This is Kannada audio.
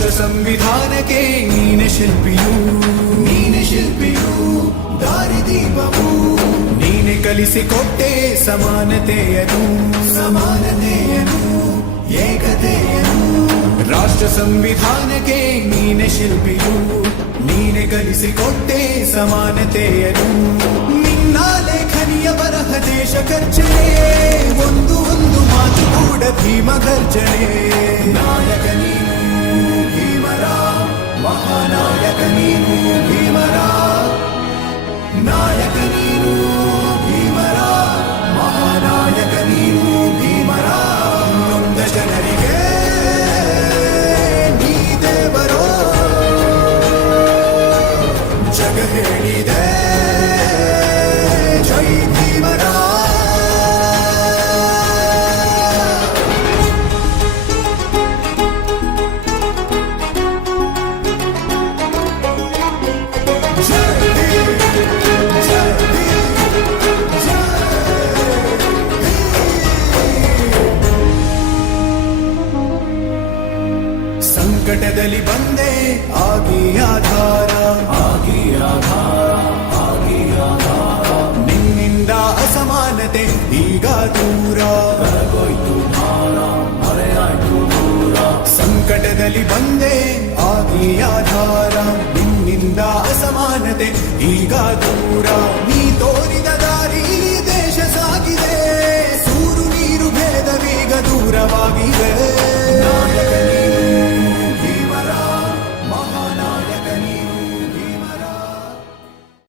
ರಾಷ್ಟ್ರ ಸಂವಿಧಾನಕ್ಕೆ ನೀನೆ ಶಿಲ್ಪಿಯು, ನೀನೆ ಶಿಲ್ಪಿಯು, ದಾರಿದೀಪವು ನೀನೆ ಕಲಿಸಿಕೊಟ್ಟೆ ಸಮಾನತೆಯನು, ಸಮಾನತೆಯನು, ಏಕತೆಯನು. ರಾಷ್ಟ್ರ ಸಂವಿಧಾನಕ್ಕೆ ನೀನೆ ಶಿಲ್ಪಿಯು, ನೀನೆ ಕಲಿಸಿಕೊಟ್ಟೆ ಸಮಾನತೆಯನು. ನಿನ್ನ ಲೇಖನಿಯ ಬರಹ ದೇಶ ಖರ್ಚನೆ, ಒಂದು ಒಂದು ಮಾತು ಕೂಡ ಭೀಮ ಗರ್ಜನೆ. ನಾಯಕ ನೀನು ಭೀಮರ, ಮಹಾನಾಯಕ ನೀನು ಭೀಮರ, ನಾಯಕ ನೀನು ಭೀಮರ, ಮಹಾನಾಯಕ ನೀನು ಭೀಮರ. ನೊಂದ ಜನರಿಗೆ ನೀ ದೇವರೋ ಜಗ ಹೇಳಿದೆ ಜೈ ಭೀಮರ. ಸಂಕಟದಲ್ಲಿ ಬಂದೆ ಆಗಿ ಆಧಾರ, ಆಗಿ ಆಧಾರ, ಆಗಿ ಆಧಾರ. ನಿನ್ನಿಂದ ಅಸಮಾನತೆ ಈಗ ದೂರ, ಹೊರಗೋಯ್ತು ಭಾರ, ಮರೆಯಾಯ್ತು ದೂರ. ಸಂಕಟದಲ್ಲಿ ಬಂದೆ ಆಗಿ ಆಧಾರ, ನಿನ್ನಿಂದ ಅಸಮಾನತೆ ಈಗ ದೂರ. ನೀ ತೋರಿದ ದಾರಿ ದೇಶ ಸಾಗಿದೆ, ಸೂರು ನೀರು ಭೇದವೀಗ ದೂರವಾಗಿದೆ.